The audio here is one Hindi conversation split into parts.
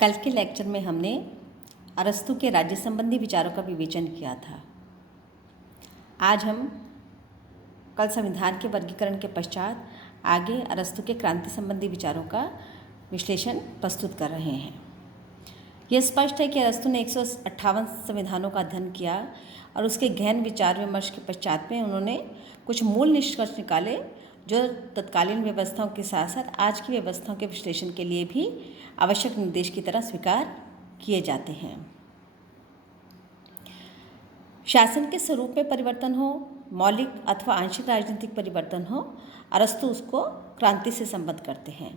कल के लेक्चर में हमने अरस्तु के राज्य संबंधी विचारों का विवेचन किया था। आज हम कल संविधान के वर्गीकरण के पश्चात आगे अरस्तु के क्रांति संबंधी विचारों का विश्लेषण प्रस्तुत कर रहे हैं। यह स्पष्ट है कि अरस्तु ने 158 संविधानों का अध्ययन किया और उसके गहन विचार विमर्श के पश्चात में उन्होंने कुछ मूल निष्कर्ष निकाले जो तत्कालीन व्यवस्थाओं के साथ साथ आज की व्यवस्थाओं के विश्लेषण के लिए भी आवश्यक निर्देश की तरह स्वीकार किए जाते हैं। शासन के स्वरूप में परिवर्तन हो, मौलिक अथवा आंशिक राजनीतिक परिवर्तन हो, अरस्तु उसको क्रांति से संबद्ध करते हैं।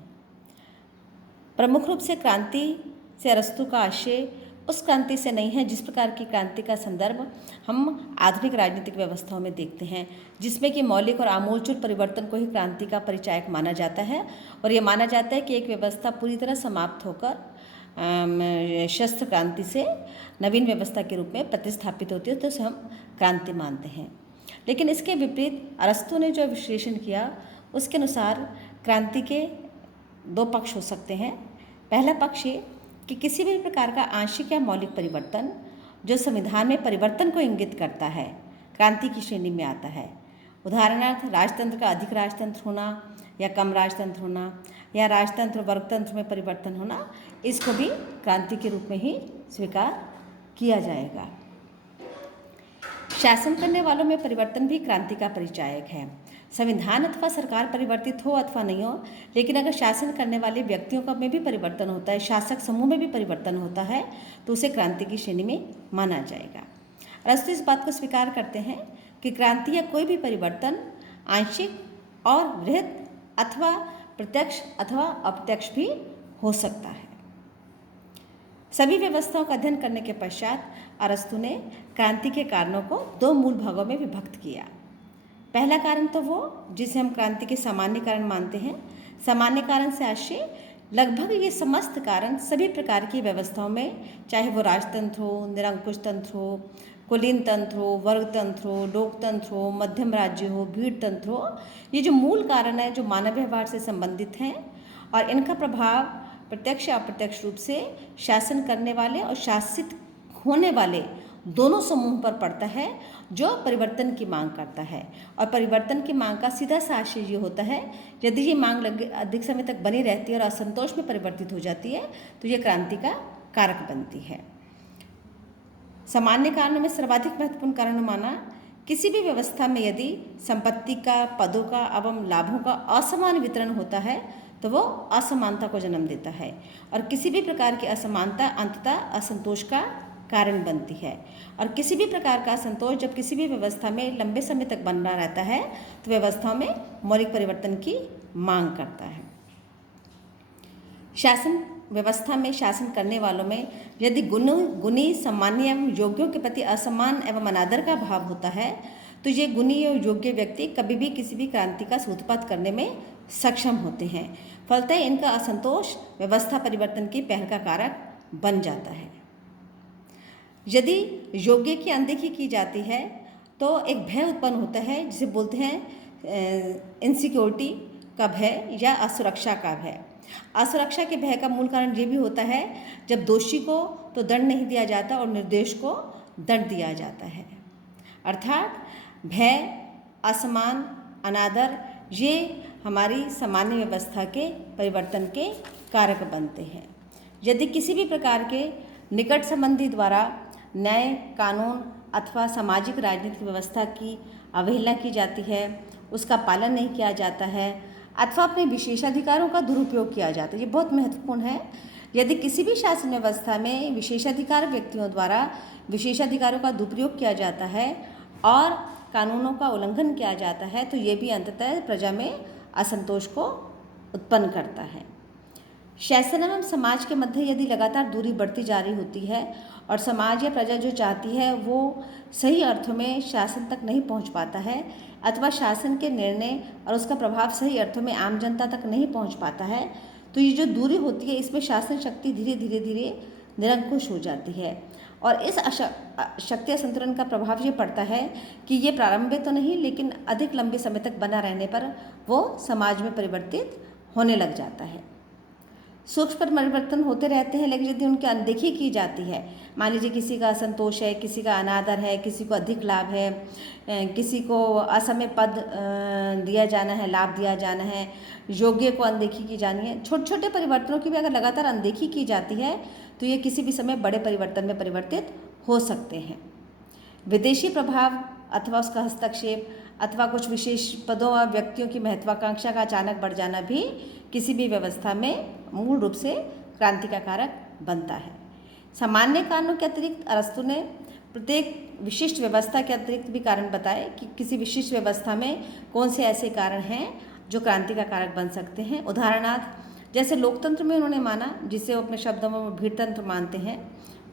प्रमुख रूप से क्रांति से अरस्तु का आशय उस क्रांति से नहीं है जिस प्रकार की क्रांति का संदर्भ हम आधुनिक राजनीतिक व्यवस्थाओं में देखते हैं, जिसमें कि मौलिक और आमूलचूल परिवर्तन को ही क्रांति का परिचायक माना जाता है और ये माना जाता है कि एक व्यवस्था पूरी तरह समाप्त होकर शस्त्र क्रांति से नवीन व्यवस्था के रूप में प्रतिस्थापित होती है, तो उसे हम क्रांति मानते हैं। लेकिन इसके विपरीत अरस्तु ने जो विश्लेषण किया उसके अनुसार क्रांति के दो पक्ष हो सकते हैं। पहला पक्ष ये कि किसी भी प्रकार का आंशिक या मौलिक परिवर्तन जो संविधान में परिवर्तन को इंगित करता है क्रांति की श्रेणी में आता है। उदाहरणार्थ राजतंत्र का अधिक राजतंत्र होना या कम राजतंत्र होना या राजतंत्र वर्गतंत्र में परिवर्तन होना, इसको भी क्रांति के रूप में ही स्वीकार किया जाएगा। शासन करने वालों में परिवर्तन भी क्रांति का परिचायक है। संविधान अथवा सरकार परिवर्तित हो अथवा नहीं हो, लेकिन अगर शासन करने वाले व्यक्तियों का में भी परिवर्तन होता है, शासक समूह में भी परिवर्तन होता है, तो उसे क्रांति की श्रेणी में माना जाएगा। अरस्तु इस बात को स्वीकार करते हैं कि क्रांति या कोई भी परिवर्तन आंशिक और वृहत अथवा प्रत्यक्ष अथवा अप्रत्यक्ष भी हो सकता है। सभी व्यवस्थाओं का अध्ययन करने के पश्चात अरस्तु ने क्रांति के कारणों को दो मूल भागों में विभक्त किया। पहला कारण तो वो जिसे हम क्रांति के सामान्य कारण मानते हैं। सामान्य कारण से आशय लगभग ये समस्त कारण सभी प्रकार की व्यवस्थाओं में, चाहे वो राजतंत्र हो, निरंकुश तंत्र हो, कुलीन तंत्र हो, वर्गतंत्र हो, लोकतंत्र हो, मध्यम राज्य हो, भीड़ तंत्र हो, ये जो मूल कारण है जो मानव व्यवहार से संबंधित हैं और इनका प्रभाव प्रत्यक्ष या अप्रत्यक्ष रूप से शासन करने वाले और शासित होने वाले दोनों समूह पर पड़ता है जो परिवर्तन की मांग करता है। और परिवर्तन की मांग का सीधा सा आशय ये होता है, यदि ये मांग अधिक समय तक बनी रहती है और असंतोष में परिवर्तित हो जाती है तो ये क्रांति का कारक बनती है। सामान्य कारणों में सर्वाधिक महत्वपूर्ण कारण माना किसी भी व्यवस्था में यदि संपत्ति का, पदों का एवं लाभों का असमान वितरण होता है तो वो असमानता को जन्म देता है और किसी भी प्रकार की असमानता अंततः असंतोष का कारण बनती है। और किसी भी प्रकार का असंतोष जब किसी भी व्यवस्था में लंबे समय तक बना रहता है तो व्यवस्थाओं में मौलिक परिवर्तन की मांग करता है। शासन व्यवस्था में शासन करने वालों में यदि गुणी सामान्य एवं योग्यों के प्रति असम्मान एवं अनादर का भाव होता है तो ये गुणी और योग्य व्यक्ति कभी भी किसी भी क्रांति का सूत्रपात करने में सक्षम होते हैं। फलतः इनका असंतोष व्यवस्था परिवर्तन की पहल का कारक बन जाता है। यदि योग्य की अनदेखी की जाती है तो एक भय उत्पन्न होता है जिसे बोलते हैं इनसिक्योरिटी का भय या असुरक्षा का भय। असुरक्षा के भय का मूल कारण ये भी होता है जब दोषी को तो दंड नहीं दिया जाता और निर्दोष को दंड दिया जाता है। अर्थात भय, असमान, अनादर ये हमारी सामान्य व्यवस्था के परिवर्तन के कारक बनते हैं। यदि किसी भी प्रकार के निकट संबंधी द्वारा न्याय, कानून अथवा सामाजिक राजनीतिक व्यवस्था की अवहेलना की जाती है, उसका पालन नहीं किया जाता है अथवा अपने विशेषाधिकारों का दुरुपयोग किया जाता है, ये बहुत महत्वपूर्ण है। यदि किसी भी शासन व्यवस्था में विशेषाधिकार व्यक्तियों द्वारा विशेषाधिकारों का दुरुपयोग किया जाता है और कानूनों का उल्लंघन किया जाता है तो ये भी अंततः प्रजा में असंतोष को उत्पन्न करता है। शासन एवं समाज के मध्य यदि लगातार दूरी बढ़ती जा रही होती है और समाज या प्रजा जो चाहती है वो सही अर्थों में शासन तक नहीं पहुंच पाता है अथवा शासन के निर्णय और उसका प्रभाव सही अर्थों में आम जनता तक नहीं पहुंच पाता है तो ये जो दूरी होती है इसमें शासन शक्ति धीरे धीरे निरंकुश हो जाती है। और इस शक्ति असंतुलन का प्रभाव ये पड़ता है कि ये प्रारंभ में तो नहीं लेकिन अधिक लंबे समय तक बना रहने पर वो समाज में परिवर्तित होने लग जाता है। सूक्ष्म परिवर्तन होते रहते हैं, लेकिन यदि उनकी अनदेखी की जाती है, मान लीजिए किसी का असंतोष है, किसी का अनादर है, किसी को अधिक लाभ है, किसी को असमय पद दिया जाना है, लाभ दिया जाना है, योग्य को अनदेखी की जानी है, छोटे छोटे परिवर्तनों की भी अगर लगातार अनदेखी की जाती है तो ये किसी भी समय बड़े परिवर्तन में परिवर्तित हो सकते हैं। विदेशी प्रभाव अथवा उसका हस्तक्षेप अथवा कुछ विशेष पदों और व्यक्तियों की महत्वाकांक्षा का अचानक बढ़ जाना भी किसी भी व्यवस्था में मूल रूप से क्रांति का कारक बनता है। सामान्य कारणों के अतिरिक्त अरस्तु ने प्रत्येक विशिष्ट व्यवस्था के अतिरिक्त भी कारण बताए कि किसी विशिष्ट व्यवस्था में कौन से ऐसे कारण हैं जो क्रांति का कारक बन सकते हैं। उदाहरणार्थ जैसे लोकतंत्र में उन्होंने माना, जिसे वो अपने शब्दों में भीड़तंत्र मानते हैं,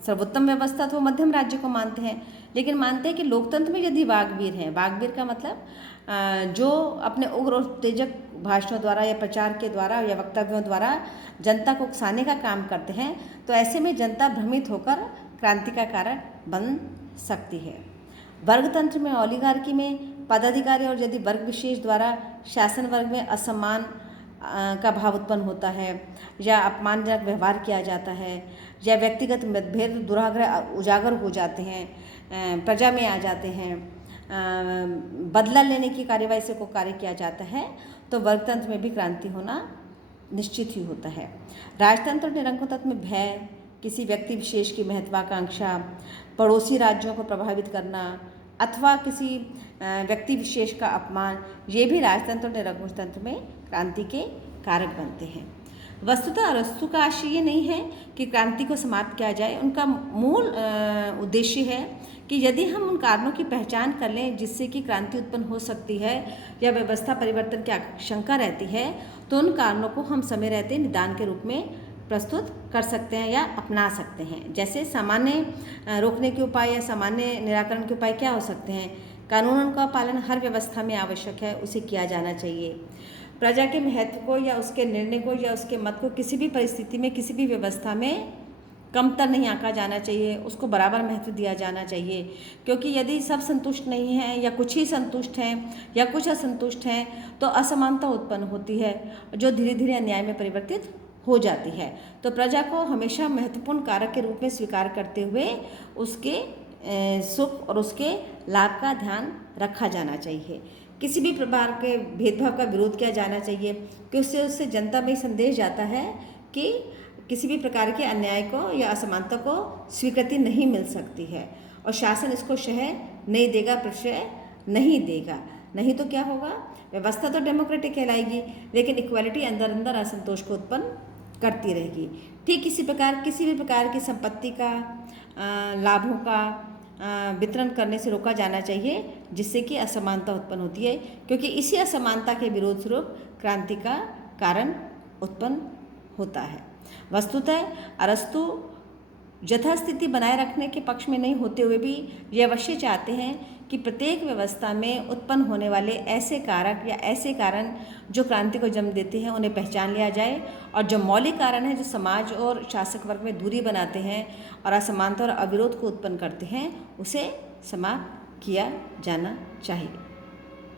सर्वोत्तम व्यवस्था तो वो मध्यम राज्य को मानते हैं, लेकिन मानते हैं कि लोकतंत्र में यदि वाग्वीर हैं, वाग्वीर का मतलब जो अपने उग्र और उत्तेजक भाषणों द्वारा या प्रचार के द्वारा या वक्तव्यों द्वारा जनता को उकसाने का काम करते हैं, तो ऐसे में जनता भ्रमित होकर क्रांति का कारक बन सकती है। वर्गतंत्र में, ओलिगार्की में पदाधिकारी और यदि वर्ग विशेष द्वारा शासन वर्ग में असम्मान का भाव उत्पन्न होता है या अपमानजनक व्यवहार किया जाता है या व्यक्तिगत मतभेद दुराग्रह उजागर हो जाते हैं, प्रजा में आ जाते हैं, बदला लेने की कार्यवाही से को कार्य किया जाता है, तो वर्गतंत्र में भी क्रांति होना निश्चित ही होता है। राजतंत्र और निरंकुशतंत्र में भय, किसी व्यक्ति विशेष की महत्वाकांक्षा, पड़ोसी राज्यों को प्रभावित करना अथवा किसी व्यक्ति विशेष का अपमान, ये भी राजतंत्र और निरंकुशतंत्र में क्रांति के कारक बनते हैं। वस्तुतः अरस्तु का आशय ये नहीं है कि क्रांति को समाप्त किया जाए। उनका मूल उद्देश्य है कि यदि हम उन कारणों की पहचान कर लें जिससे कि क्रांति उत्पन्न हो सकती है या व्यवस्था परिवर्तन की आशंका रहती है, तो उन कारणों को हम समय रहते निदान के रूप में प्रस्तुत कर सकते हैं या अपना सकते हैं। जैसे सामान्य रोकने के उपाय या सामान्य निराकरण के उपाय क्या हो सकते हैं? कानूनों का पालन हर व्यवस्था में आवश्यक है, उसे किया जाना चाहिए। प्रजा के महत्व को या उसके निर्णय को या उसके मत को किसी भी परिस्थिति में, किसी भी व्यवस्था में कमतर नहीं आंका जाना चाहिए, उसको बराबर महत्व दिया जाना चाहिए। क्योंकि यदि सब संतुष्ट नहीं हैं या कुछ ही संतुष्ट हैं या कुछ असंतुष्ट हैं, तो असमानता उत्पन्न होती है जो धीरे धीरे अन्याय में परिवर्तित हो जाती है। तो प्रजा को हमेशा महत्वपूर्ण कारक के रूप में स्वीकार करते हुए उसके सुख और उसके लाभ का ध्यान रखा जाना चाहिए। किसी भी प्रकार के भेदभाव का विरोध किया जाना चाहिए कि उससे जनता में संदेश जाता है कि किसी भी प्रकार के अन्याय को या असमानता को स्वीकृति नहीं मिल सकती है और शासन इसको शह नहीं देगा, प्रश्रय नहीं देगा। नहीं तो क्या होगा? व्यवस्था तो डेमोक्रेटिक कहलाएगी, लेकिन इक्वालिटी अंदर अंदर असंतोष को उत्पन्न करती रहेगी। ठीक इसी प्रकार किसी भी प्रकार की संपत्ति का लाभों का वितरण करने से रोका जाना चाहिए, जिससे कि असमानता उत्पन्न होती है, क्योंकि इसी असमानता के विरोध स्वरूप क्रांति का कारण उत्पन्न होता है। वस्तुतः अरस्तु यथास्थिति बनाए रखने के पक्ष में नहीं होते हुए भी ये अवश्य चाहते हैं कि प्रत्येक व्यवस्था में उत्पन्न होने वाले ऐसे कारक या ऐसे कारण जो क्रांति को जन्म देते हैं उन्हें पहचान लिया जाए, और जो मौलिक कारण हैं जो समाज और शासक वर्ग में दूरी बनाते हैं और असमानता और अविरोध को उत्पन्न करते हैं उसे समाप्त किया जाना चाहिए।